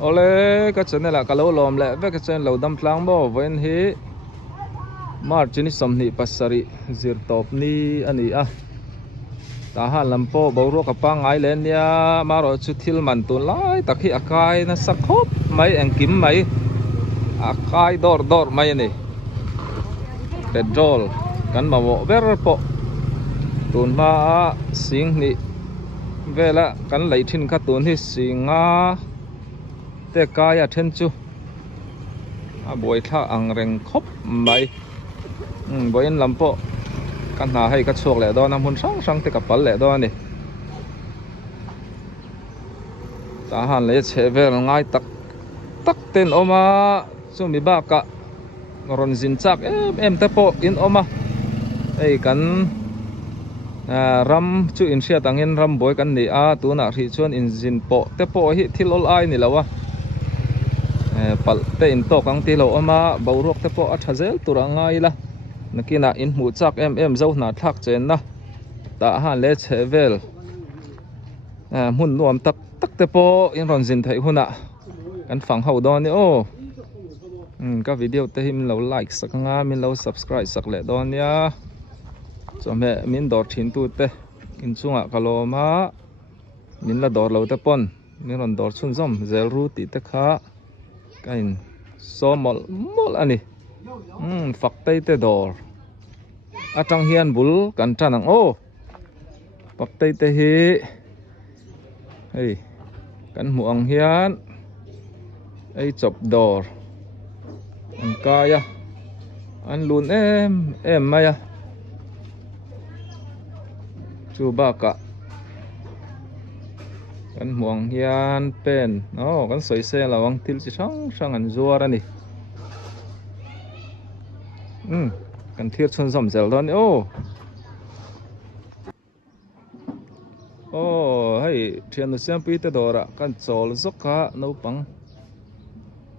ole ka chane la kalo lom le ve ka chen lo dam tlang bo ven hi marchini somni pasari zir top ni ani a ta han lampo bo ro ka pa ngai len nia maro chu thil man tun lai takhi akai na sakhop mai angkim mai akai dor mai ni petrol kan ma wo ber po tun ma sing ni vela kan lei thin kha tun hi singa te kaya then chu a boi tha ang reng khop mai boin lampo kan na hai ka chok le do na mun sang te ka pal le do ni ta han le chevel ngai tak ten oma chu mi ba ka ron zin chak em te po in oma ei kan ram chu in sia tangin ram boy kan ni a tu na ri chuan in zin po te po hi thil ol ai ni lawa pal te in to kang ti lo oma borok te po a thazel turangai la nakina in mu chak em zo na thak chen na ta han le chevel mun nuam tak te po in ron zin thai huna kan phang ho do ni o ka video te him lo like sak nga min lo subscribe sak le don ya chome min dor thin tu te in chunga kaloma min la dor lo te pon min ron dor chun zom zel ru ti te kha kain so mol ani fak tei te dor atang hian bul kan tanang o pak tei te hi ei kan muang hian ei chop dor an kaya an lun em maya chu ba ka kan muang hian pen kan soi se lawang til chi sang an zuar ani kan thiet chun zom zel don hei thian nu siam pi te dora kan chol zoka no pang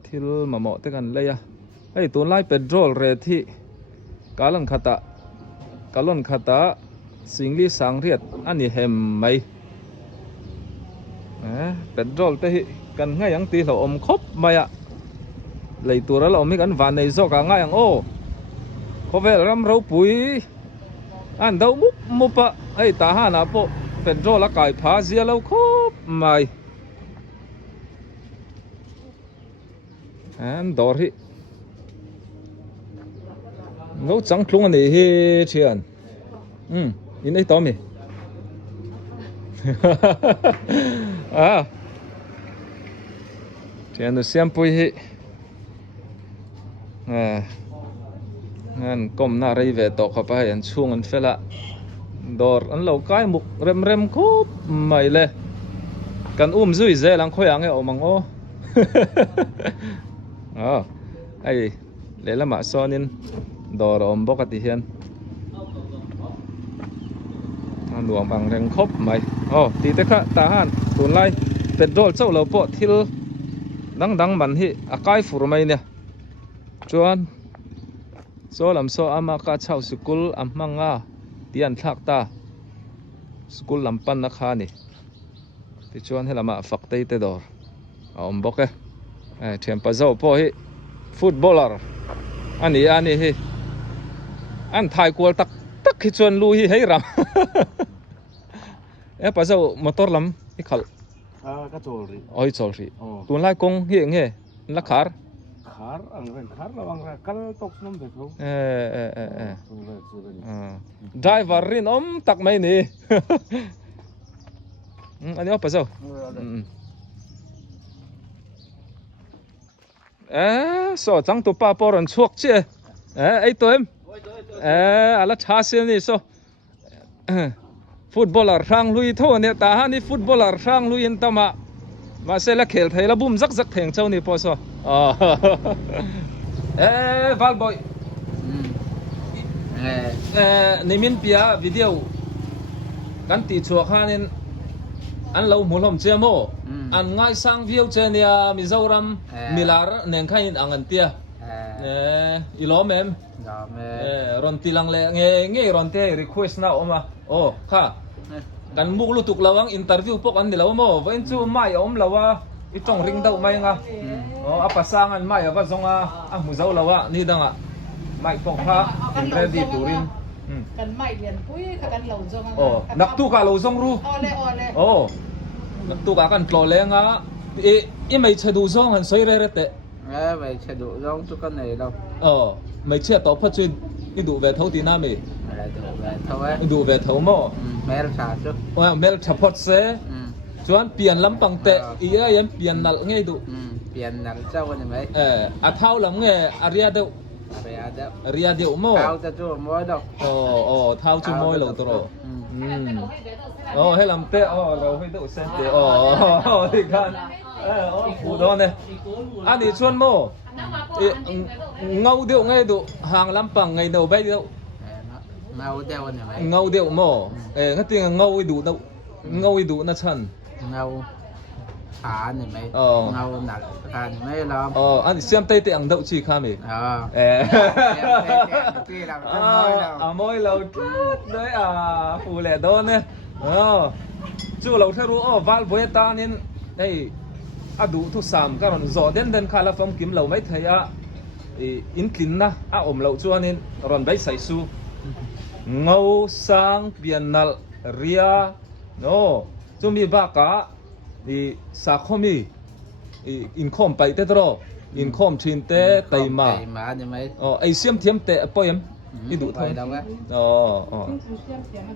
thil mamo te kan leya hei tun lai petrol re thi kalon khata singli sangriat ani hem mai petrol te hi kan ngai ang ti lo om khop maya lei tur lo mi kan van nei zo ka ngai ang khovel ram ro pui an dau mup pa ai ta ha na po petrol la kai pha zia lo khop mai an dor hi ngô trắng tlung này hi thian in ấy to mi thian nó xem pui hi ngan kom na rei ve to khapa an chung an fela dor an lo kai muk rem khop mai le kan zui ze lang khoi ang e omang o ai le la ma sonin dor om bokati hian an nuam ang reng khop mai ti te kha ta han tun lai petrol chau lo po thil dang man hi akai fur mai ne chuan so lam so ama ka chau school amanga tian thak ta school lampan na kha ni ti chuan helama faktei te dor om boke thiam pa zo po hi footballer ani hi an thai kwal tak hi chuan lu hi hei ram pa zo motor lam i khal ka chol ri oi chol ri tun lai kong hi nge la khar lawang ra kal tok nom be tho driver rin tak mai ni ani pa zo so chang tu pa por an chuak che ai to em ala tha sil ni so footballer rang lui tho ne ta ha ni footballer rang lui in tama ma se la khel thai la bum zak theng chau ni po so valboy nimin pia video kan ti chuak hanin an lo mulom chemo an ngai sang view chenia mizoram milar nen khain angan tia ilom em ron tilang le nge ron te request na oma kha kan muk lutuk lawang interview pok an dilaw mo vain chu mai om lawa trong ring đâu mai nga apa sangan mai ava zonga muzau lawa ni danga mai pong pha ready turin kan mai lian pui kan lo zong nak tu ka lo zong ru nak tu ka kan tlo le nga i mai chadu zong han soi re te vậy sẽ đủ giống cho con này đâu mai chia to phát chuyên đi đủ về thấu tí nam mì đủ về thấu ấy đủ về thấu mò mẹ là sao chứ mẹ là chập phật xe chuan tiền lắm bằng tệ ý là em tiền nặng ngay đủ tiền nặng sao vậy mấy thao lắm nghe ria đâu ria điệu mò thao cho chú môi đâu thao chú môi lâu rồi hay làm tệ lâu hay đậu sen tệ thì kan phụ đó này anh đi chuan mò ngâu điệu ngay đủ hàng lắm bằng ngày đầu bay đâu ngâu điệu mò cái tiếng ngâu đủ đâu ngâu đủ nó chân ngâu thả này mấy ngâu nặng thả này mấy lo anh xem tay tiệm đậu chỉ kham mì môi lâu đấy phụ lệ đó nè chú lâu theo rú val với ta nên đây đủ thu sàm cái còn gió đến khai là phong kiếm lâu mấy thầy in kín na lâu cho nên còn bay say su ngâu sang biển nal ria chúng mi ba cả sa khomi in khom bay thế đó in khom chín thế tây mà ai xiêm thiêm tệ po em đi đủ thôi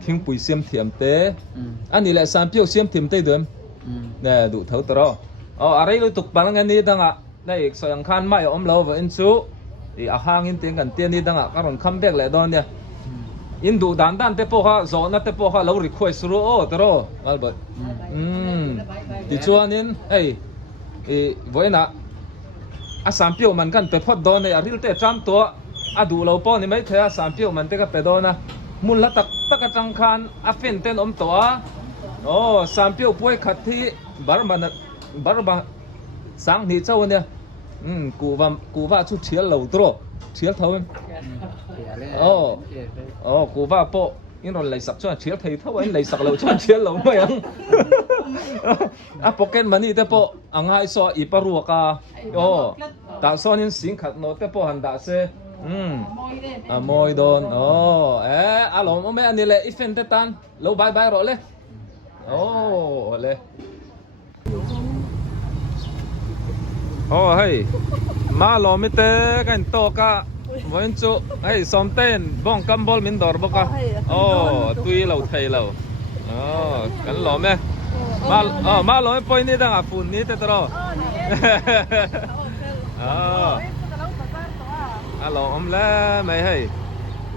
kinh bùi xiêm thiêm tệ anh đi lại san piêu xiêm thiêm tệ được nè đủ thấu đó ở đây tôi tục bán cái này đang đây soi khăn mai lâu và in số thì hàng in tiền gần tiền đi đang các bạn come back lại đó nè in đủ đàn đàn tế po ha gió na tế po ha lâu request rồi đó albert thì cho nên với nè sản phẩm mình cần phải phát đó này real tế trămตัวđủ lâu po này mấy thế sản phẩm mình tế cái phải đó nè muốn là tất cả trang khăn phên tênตัวsản phẩm bôi khát thì bảo mà sáng thì châu nè cụ va chút chia lâu rồi chia thâu em cụ va bộ nhưng rồi lấy sập cho chia thầy thâu anh lấy sập lâu cho chia lâu mấy anh pocket money thế bộ anh hai so iparu ka tạo so nên xin khát nó thế bộ hành đã xe môi đồn alo mấy anh đi lấy event thế tan lâu bye bye rồi lên lên hey ma lo mi te kan to ka voin chu hey som ten bong kam bol min dor boka tui lo thei lo kan lo me ma lo me point ni dang phun ni te tro alo le mai hey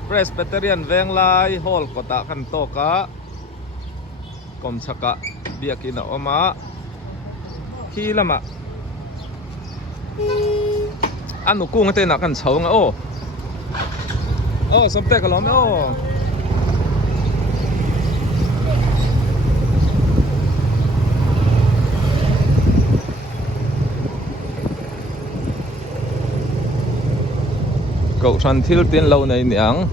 Presbyterian veng lai hall ko ta kan to ka kom chaka biakin oma khi lama anh nó cung cái tên là cần xấu ngã sắp tệ cả lắm cậu săn thiếu tiền lâu này nhàng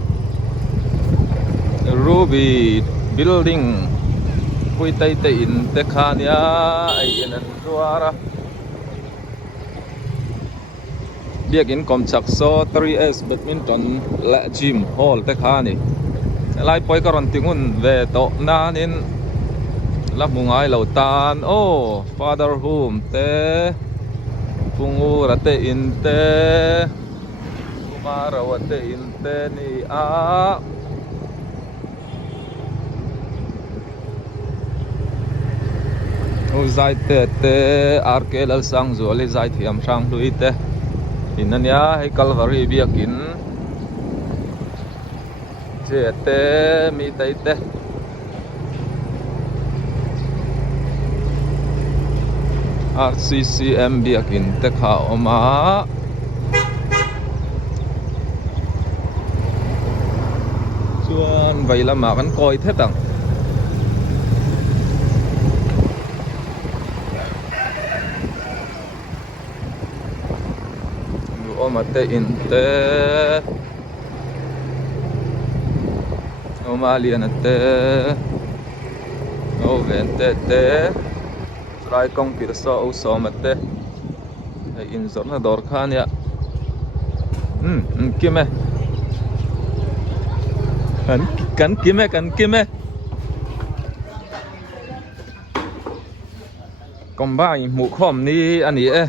Ruby Building quy tây tịnh tê kha nia ai nên ruara biếc in com chak so 3S badminton la gym hall te khani lai poi karon tingun ve to na nin la mungai lo tan father home te pungu rate in te kumara wate in te ni zai te arkel sang zoli zai thiam sang lui te inanya hay Calvary biakin jete mi taite RCCM biakin te kha oma chuan vậy là mà vẫn coi thế tặng mate inte omalian te vente te rai kong pir so o so mate in zor na dor khan ya kime kan kime combine mu khom ni ani e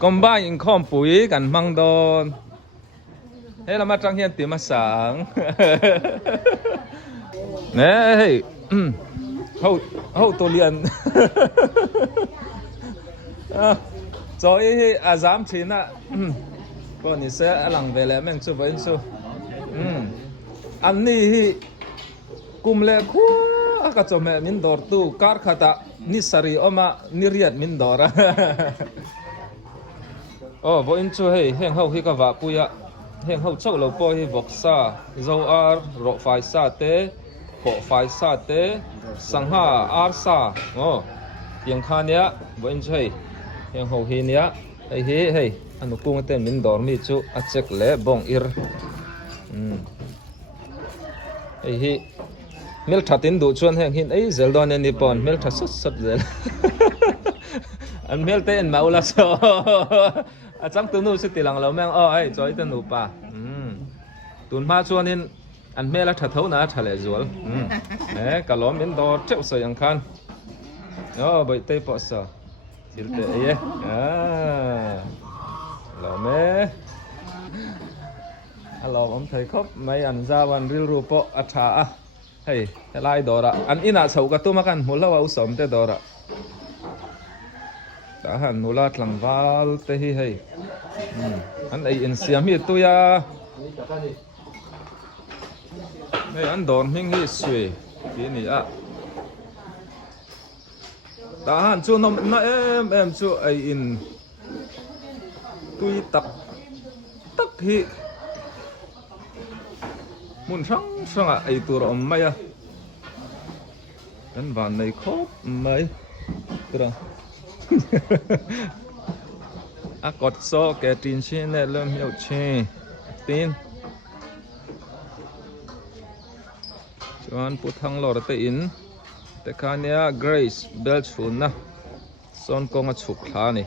combine khom pui kan mang don thế là mà trang hiền tiếng mà sáng nè hey hậu tổ liền rồi dám chín à còn thì sẽ lằng về lại mình chụp với chú anh đi cùng lệ quá các chỗ mẹ mình đổ tu car khata ni sari oma ni riat mình đổ ra với chú hey heng hậu hi cả vạ puya heng hậu châu lâu po hi vok sa dâu ar ro phai sa te ko phai sa te sang ha ar sa tiếng khan ya với chú hey heng hậu hi nia hey anu kung ten min dor mi chu a check le bong ir hi mel thatin du chuan heng hin ei zel don ni pon mel tha sat zel an mel te en maula so a chang tu nu se tilang lo meng ai choi te nu pa tun ma chuan in an mel a tha tho na tha le zual ka lo min dor cheu so yang khan bai te po so til te ye lo me alo ông thầy khóc mấy anh ra van ril ru po acha hey lai dora an ina chau ka tu makan mulo au som te dora ta han mula tlang wal te hi hey an ai in siam hi tu ya hey an don hing hi sui ki ni a ta han chu nom na em chu ai in tui tak hi mun sang à ai tur om mai à anh van này khóc mai tưởng à cọt so cái tin trên này lâm hiệu che tin chuan put hang lor te in te khania Grace belt phun na son kong a chuk thla ni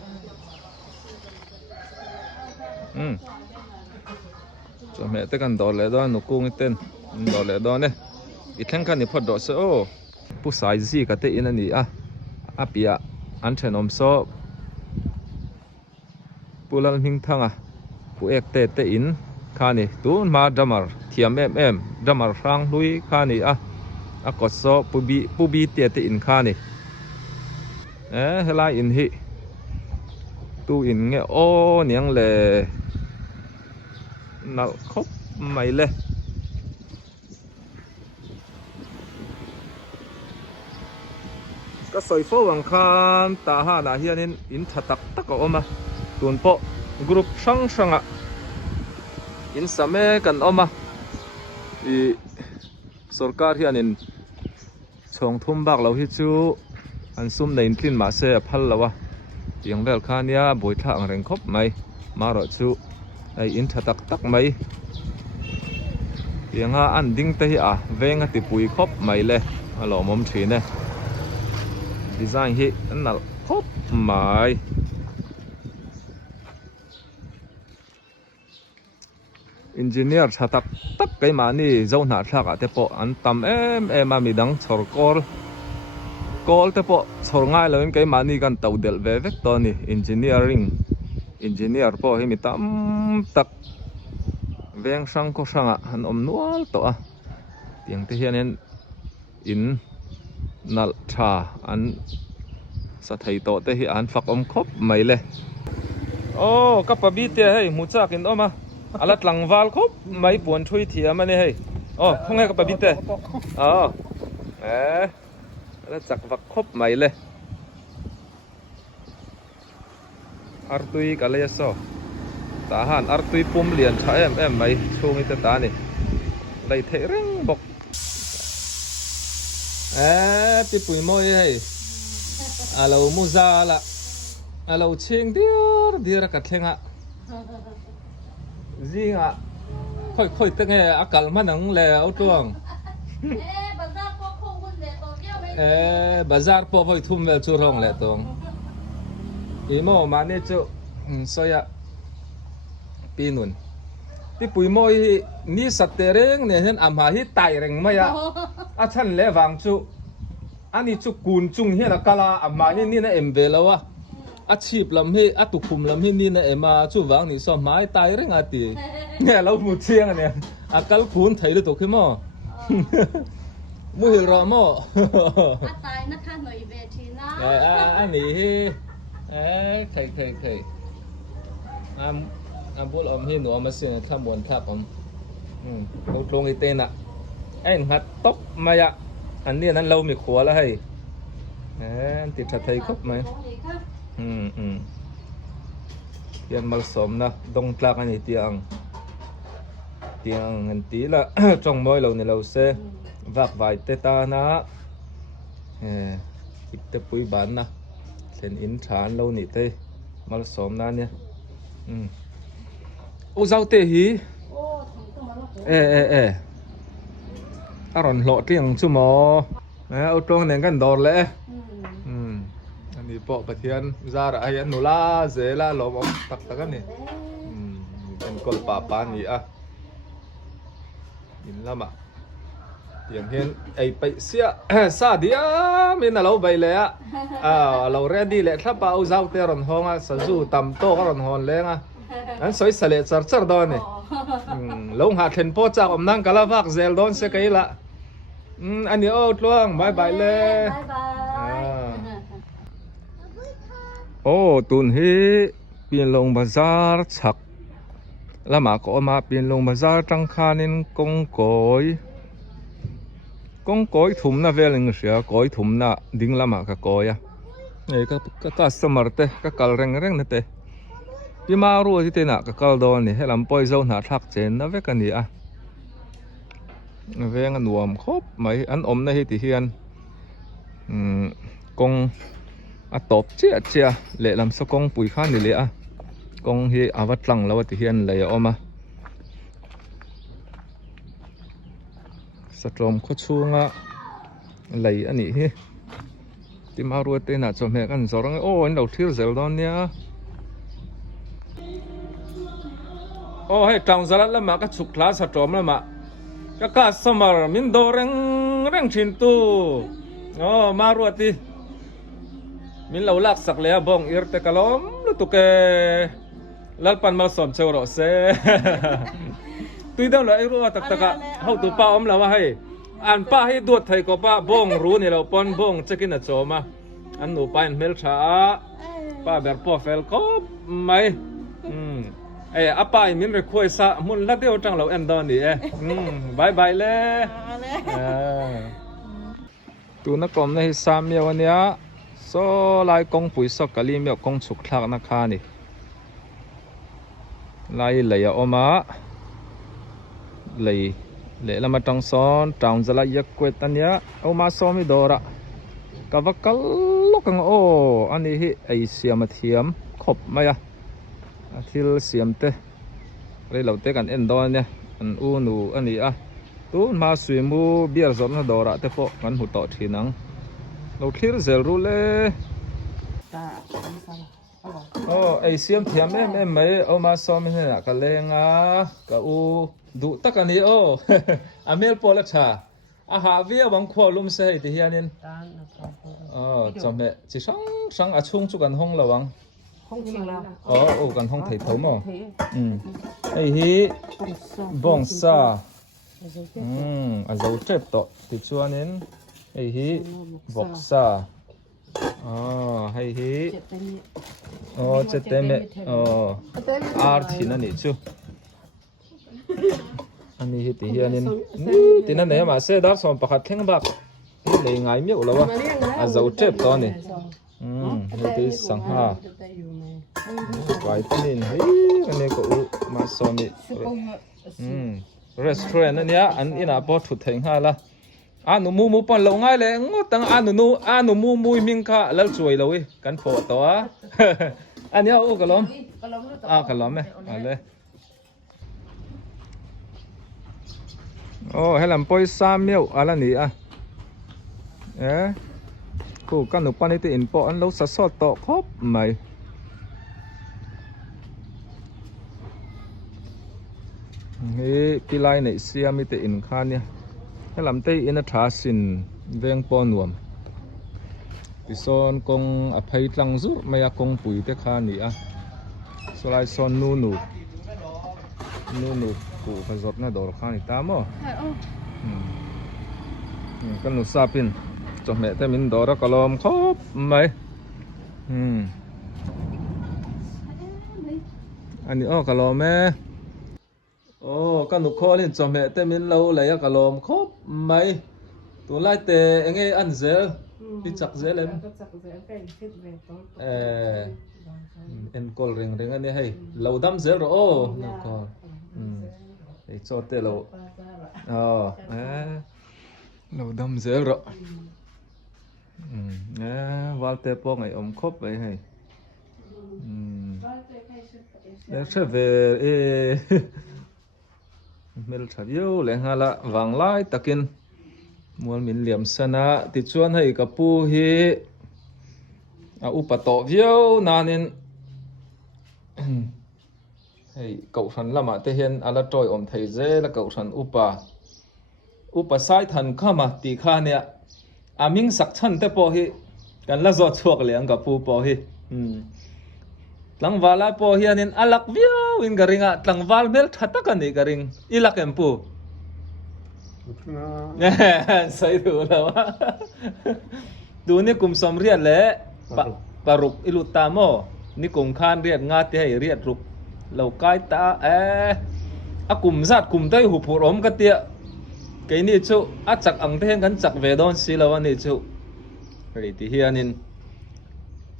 cho mẹ tới gần đó lại đó nó cung tên đó lại đó nè ít thằng cái này phật đó sẽ bu sai gì cái tên này à bia anh chèn om so bu lan hing thang bu ek te in kha ni tu ma damar thiam em damar rang lui kha ni có so bu bi te in kha ni helai in hi tu in nghe niang le nào khóc mày lên cái sợi phố vàng khan ta ha na hian in thatak tak oma tun po group sang in same kan oma i sarkar hian in chong thum bak lo hi chu an sum nei tlin ma se phal lawa tiang vel khania boi thang reng khop mai ma ro chu ai in thatak tak mai tiếng ăn đinh tây ven thì bùi khóc mày le alo mom thủy nè design hi anh là khóc mày engineer thatak tak cái mà ni dâu nát thắc te po an tam em mà mi dang chor call te po chor ngai lo cái mà ni kan tàu del ve vek to ni engineer po hi mi tam tak veng sang ko sang han om nual to tiếng te hian in nal tha an sa thei to te hi an fak om khop mai le kapa bi te hei mu chak in oma alat lang wal khop mai pon thui thiam ani hei không nghe kapa bi te ala chak vak khop mai le artui kale so ta han artui pum lian tha em mai chung ite ta ni lai the reng bok pi pui moi hei alo muza la alo ching dir ka thlenga zinga khoi te nge akal manang le au tuang bazar po voi thum vel chu rong le tong imo mane chu soya pinun ti pui moi ni satereng ne hen ama hi tai reng maya a chan le wang chu ani chu kun chung hi na kala ama hi ni na embelawa a chip lam hi a tu khum lam hi ni na ema chu wang ni so mai tai reng ati ne lo mu chiang ne a kal kun thai le to ke mo mu hi ra mo a tai na tha noi ve thi na anh hi thầy am bol om hi no ma sin tham bon thap om lo tlong i tên ạ anh hat tóc maya anh ni nan lâu mi khwa la hay anh ti tha thầy khop mai yan mal som na dong tlak ani tiang an tí là trong môi lâu này lâu xe vạc vài tê ta na ít tê bụi bán na lên in trán lâu nị tê mal som na nha ô rau tê hí aron lộ tiếng chú mò ô trông này gần đỏ lẽ anh đi bộ bát thiên ra đã hay ăn nô la dễ la lò bóng tắc tắc anh nè anh còn bà nị à in lắm ạ tiếng hiền ấy bị xia sa đi á mình là lâu vậy lẽ lâu ready lẽ thắp bao rau tê ròn hong á sử dụng tầm to cái ròn hòn lẽ á anh soi sờ lẽ char char đó nè lâu hạt thèn po cha om nang kala vak zel don se cái lạ anh đi out luôn bye bye lẽ ô tuần hi biên long bazaar chak lama ko ma biên long bazaar trăng khanin kong koi thum na veling sia koi thum na ding lama ka koya ei ka customer te ka kal reng na te pi ma ru ti te na ka kal don ni helam poi zo na thak chen na ve ka ni a ve nga nuam khop mai an om na hi ti hian kong a top chia le lam so kong pui khan ni le a kong hi awat lang lawa ti hian le oma satrom kho chunga lei ani hi ti ma ru te na chom he kan zorang o an lo thil zel don nia o he tang zalat lama ka chuk thla satrom lama ka samar min do reng thin tu o ma ru ti min lo lak sak le bong ir te kalom lu tu ke lalpan mal som chero se tui dang lo ai ru tak taka hau tu pa om lawa hai an pa hi duat thai ko pa bong ru ni lo pon bong chekin a choma an nu pa mel tha pa ber po fel ko mai apa min re khoi sa mun la deu tang lo en don ni bye bye le tu na kom na hi sam ya wania so lai kong pui so kali me kong chuk thak na kha ni lai leya oma lei le lama tang son tang zala yak kwet ania oma so mi dora kavakal lokang o ani hi ai siam athiam khop maya athil siam te re lo te kan en don ne an u nu ani a tu ma sui mu biar zon na dora te po kan hu to thinang lo thlir zel ru le ai siam thiam em mai o ma so mi na ka lenga ka u du takani o amel pola cha a ha via bang kho lum se ti hianin chome chi sang a chung chu kan hong lawang không chịu nào kan hong thei thom mo ai hi bong sa a zo trep to ti chuanin ai hi bok sa hay hi chết tem mẹ ar thìn anh chu anh hi ti hian in tin anh mà xe đáp xong pakhat theng bak lấy ngay miệng lâu à dấu trep to nè ti sang ha quái tin hi anh này có mà xong mi restaurant anh ina bot thut theng ha la anu mu pon lo ngai le ngotang anu mu ming kha lal chuai lowi kan pho to a ania o kalom kalom me ale o helam poi sam meu ala ni a cô căn nụ pan thì in po ăn lâu sát sót tọ khóc mày he pilai này siam thì in khan nha cái làm tây in thả xin veng po nuam thì son công à phải lăng rút mày à công bùi thế khan nè so lại son nu nu cụ phải giọt nó đổ khan thì tám ô cái nụ sapin cho mẹ thế mình đổ ra cả lom khóc mày anh đi cả lom mẹ cái nụ kho lên cho mẹ thế mình lâu lấy cả lom khóc mày tụi lại tè anh ấy ăn dễ đi chặt dễ lên em call ring anh ấy hay lâu đâm dễ rồi nó còn để cho tè lâu lâu đâm dễ rồi vào tè po ngày khóc vậy hay để sẽ về mình thấy yêu lên hà la vàng lai takin muốn mình liềm sana thì chuan hay cả pu hi upato viêu nanin hay cậu thần làm mà thể hiện ala trôi om thầy dễ là cậu thần upa sai thần kama tì kha nè mình sắc chân te po hi kan la zo chuak liang cả pu po hi tlang wala po hi anin alak viêu in garinga tlang wal mel thata kan ni garing ilak em pu sai đủ đâu đủ ni kum som riat le paruk ilutamo ni kum khan riat nga te hai riat ruk lâu kai ta kum zat kum tai hu phur om ka tia cái ni chu chak ang te kan chak ve don si lo ani chu ri ti hianin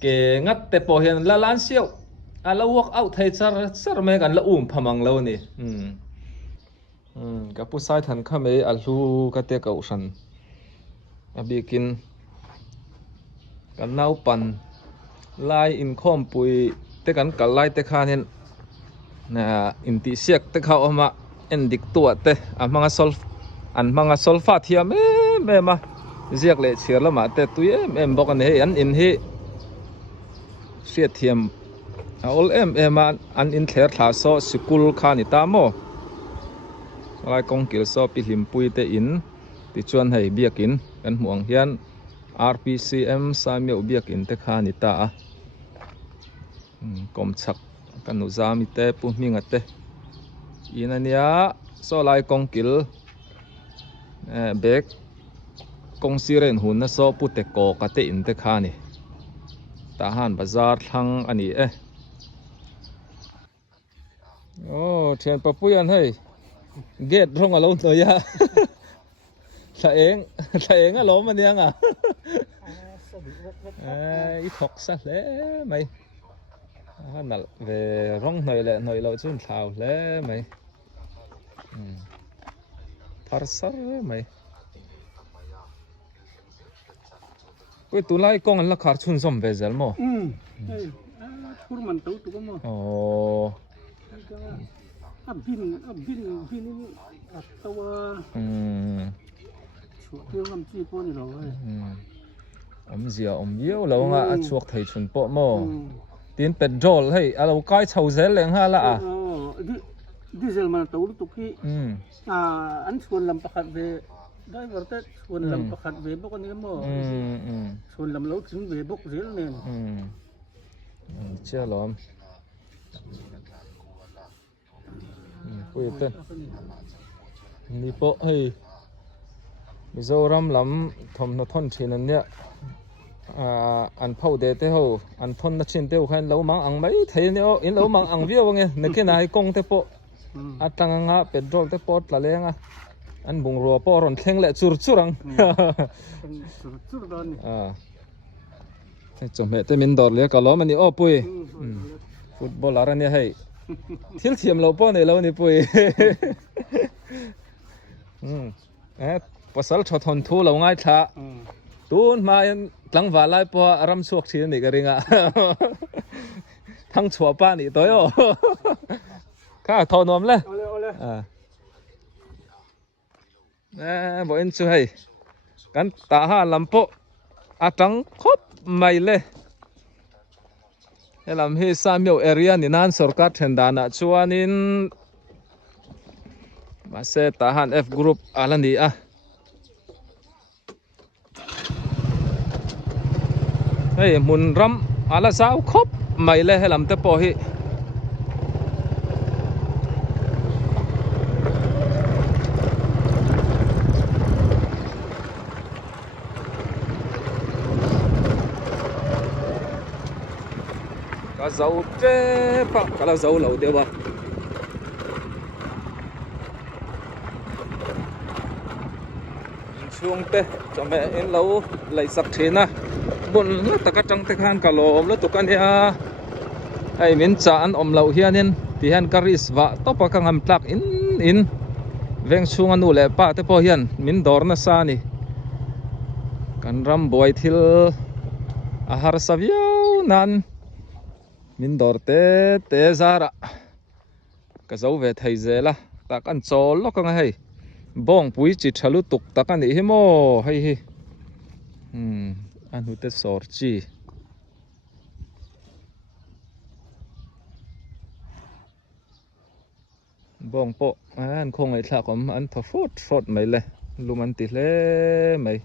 ke ngat te po hian la lan siau ala walk out thai char me kan la phamang lo ni cái pu sai thần khăm ấy alu cái tê cậu sần bikin cái nấu pan lai in khom pui tê cái cả lai tê khan hen nè in ti siak tê khao mà en dik tua tê manga sulfat hiam em mà ziak le chir la ma tê tui em bok an he an in hi siat thiam ol em an in thler thla so school khan ita mo lai kong kil so pi hlim pui te in ti chuan hei biakin kan hmuang hian RPCM sameu biakin te kha ni ta kom chak kan nu zami te pu minga te inania so lai kong kil bek kong siren hun na so pu te ko ka te in te kha ni ta han bazar thlang ani thian papuyan hei gate rong alo tôi ya sa eng alo man yang ít học sa lẽ mày nal về rong nơi lo chun thao lẽ mày parsar mày cái tu lai kong là khar chun som về zel mo kurman tau tu mo bin atawa chuột ngam chi po ni lo om yêu lo nga chuột thầy chun po mo tin petrol hay alo kai chau zel leng ha la diesel man tau tu ki an chuan lam pakhat ve driver te chuan lam pakhat ve bok ani mo chuan lam lo chin ve bok zel nen chia lom tên ni po hay Mizoram lắm thom nó thon trên anh nhá ăn phao để thế hồ ăn thon nó trên thế hồ khan lâu mang ăn mấy thấy nhớ in lâu mang ăn viêu nghe nè cái này công thế po tăng ngã petrol thế po là lên ăn bùng rùa po rồi thèn lại chur churang chồng mẹ tôi mình đòi lấy cả ló mà ni ô pui football là này hay thiếu thiểm lâu po này lâu này pui pasal cho thon thu lâu ngay thà tuôn mà lăng vào lại po ram suộc chi này cái ringa thằng chùa ba này tới ô cả thon nôm lên bộ anh chú hay cắn ta ha làm po atang khop mai le elam hi Samyo area ni nan sarkar thendana chuanin mase tahan F group alani a hey mun ram ala sau khop mai le helam te po hi ka zau te pa kala zau lo de ba chuông te cho mẹ in lâu lấy sắc thina bun la taka tang te khan kalom la tukania ai min cha an om lo hianin ti han karis wa topa ka ngam tlak in veng chung anu le pa te po hian min dor na sa ni kan ram boy thil a har savio nan min dor te zara ka zo ve thei zela ta kan chol lo ka ngai bong pui chi thalu tuk takani hi mo hei hi anu te sor chi bong po an khong ai thla kom an tha fot mai le luman ti hle mai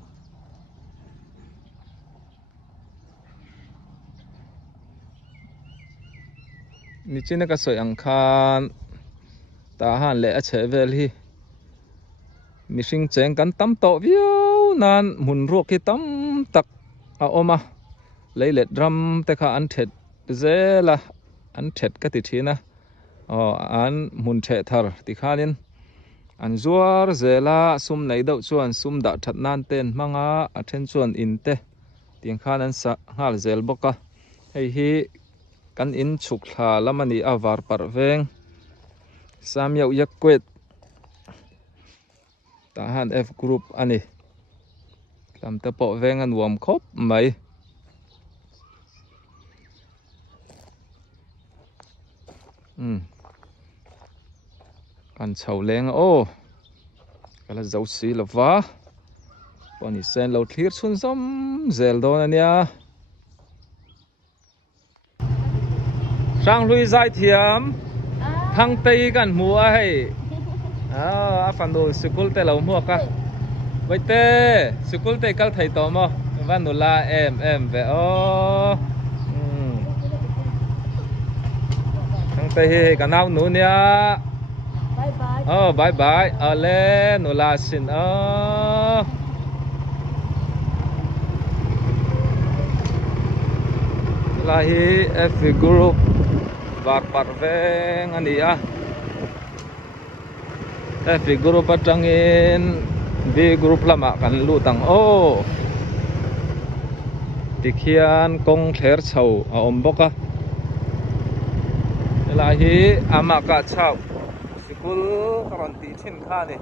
ni china ka soi ang khan ta han le a che vel hi mishing cheng kan tam to viau nan mun ruak ki tam tak a oma leilet drum te kha an thet zela an thet ka ti thina an mun the thar ti khanin an zuar zela sum nei deuh chuan sum da that nan ten manga a then chuan in te tiang khan an sa ngal zel boka hei hi kan in chuk thla lamani avar par veng Samyo yakwet tahan F group ani lam te po veng an wom khop mai kan chau leng o kala zau si lova poni sen lo thlir chun som zel don ania sang lui zai thiam thang tei kan mu a hei a fan do school te lo mu ka vai te school te kal thai to mo van no la em ve o thang tei he ka nau nu nia bye bye bye bye ale no la sin la hi F group var par veng ani a F group atangin B group lama kan lutang o tikhian kong thler chho a om boka la hi ama ka chau sikul karon ti thin kha ni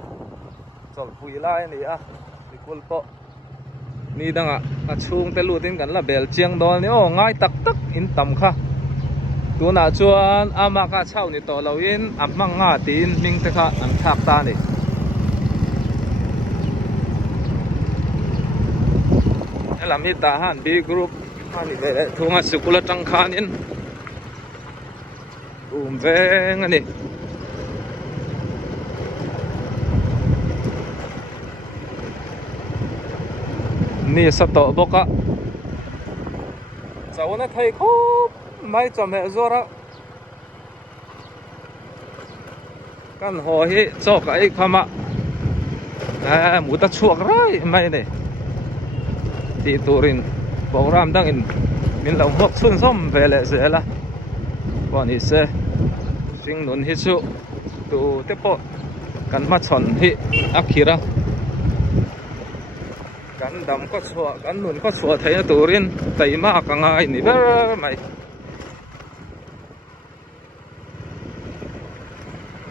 chol pui lai ni a sikul po ni danga a chung te lutin kan la bel chiang dol ni o ngai tak tak in tam kha tuna chuan ama ka chau ni to loin amang nga tin ming te kha an thak ta ni elam hi ta han B group ani le thunga sikula tang khanin veng ani ni sa to boka chauna thai khop mai chom he zora kan ho hi chok ai khama mu ta chuak rai mai ne ti turin program dang in min lo hok sun som vele zela boni se sing nun hi chu tu te po kan ma chon hi akhira kan dam ko chua kan nun ko chua thai na turin taima ka ngai ni ber mai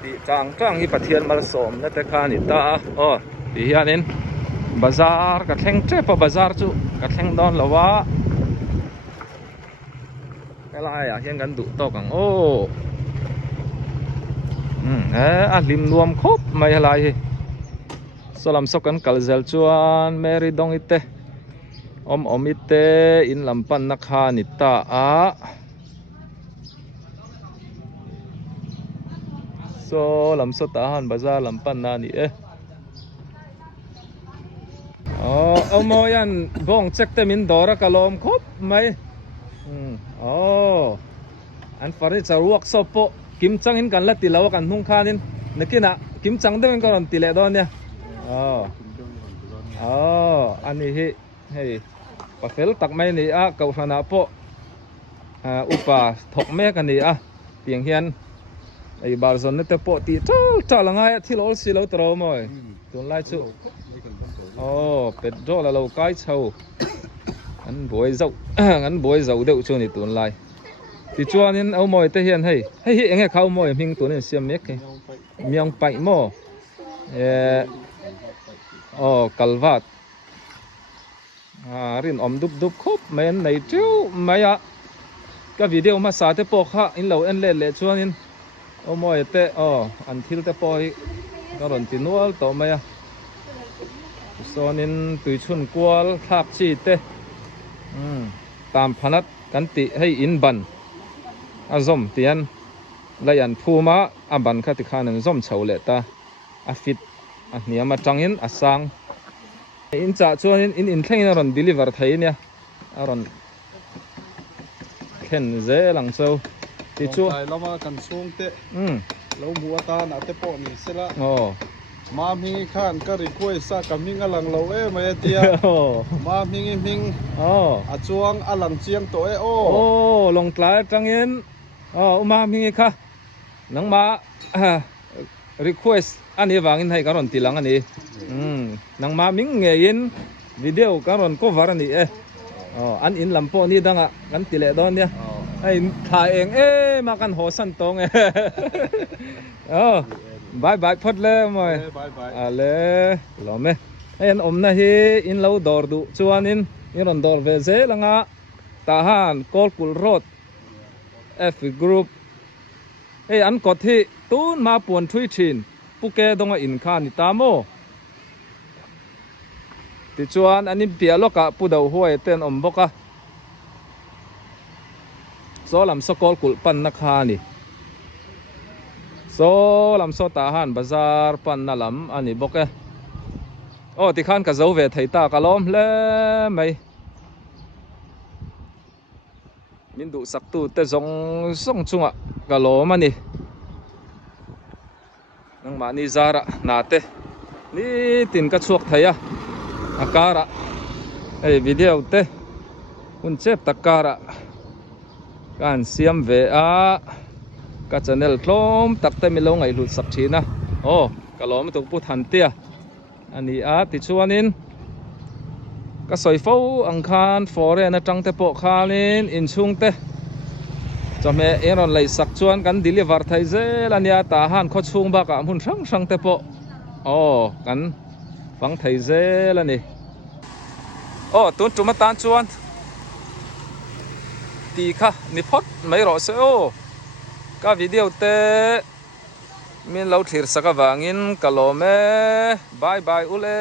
di chang hi pathian mal som na te kha ni ta o ti hianin bazar ka thleng tre pa bazar chu ka thleng don lawa kala ya hian kan du to kang o a lim nuam khop mai halai hi solam sokan kalzel chuan Mary dong ite om ite in lampan nakha nita a so lamso tahan bazar lampan na ni mo yan bong check te min dora kalom khop mai an furniture workshop po kim chang in kan la tilaw kan hung khanin nakina kim chang de kan ron tile don ya ani hi hei pasel tak mai ni a kau sana po upa thok me kan ni a piang hian ai bar zon ne te po ti tal langai thil ol si lo tro moi tun lai chu petrol la lo kai chau an boi zau deuh chu ni tun lai ti chuanin au moi te hian hei enge khau moi hming tunin siam mek ke miang pai mo kalvat rin om dup khop men nei tiu maya ka video ma sa te po kha in lo en le chuanin au moi te an thil te po hi ka ron ti nual to maya sonin tui chun kwal thak chi te tam phanat kan ti hei in ban azom tian layan phuma aban kha ti khanan zom chhole ta afit niama tangin asang in cha chuan in thleng ron deliver thai nia aron khen ze lang so ti chu ai lama kan sung te lo mu ata na te po ni sela ma mi khan ka request sa kaming alang lo mai tia ma ming a chuang alang chiang to long tla tangin ma ming kha nang ma request ani wangin hai karon tilang ani nang ma ming nge in video karon cover ani an in lampo ni danga kan tile don nia ai tha eng ma kan ho san tong bye phot le moi ale lo me en omna hi in lo dor du chuanin in ron dor ve ze langa tahan kolkul road f group an kot hi tun ma puan thui thin puke donga in kha ni tamo ti chuan anin pia loka pudau huai ten om boka so lam so kolkul pan na kha ni so lam so tahan bazar pan na lam ani boke ti khan ka zo ve thei ta kalom le mai min du sak tu te zong song chunga kalom ani nang ma ni zara na te ni tin ka chuak thaya akara video te un chep takara kan siam ve ka channel tlom takte mi lo ngai lut sak thina kalom tu pu than tia ani ti chuanin ka soi fo ang khan fore na tang te po khalin in chung te chome eron lai sak chuan kan deliver thai zel ania ta han kho chung ba ka mun sang te po kan phang thai zel ani tun tuma tan chuan ti kha ni phot mai ro se ka video te min lo thir saka wangin kalome bye ule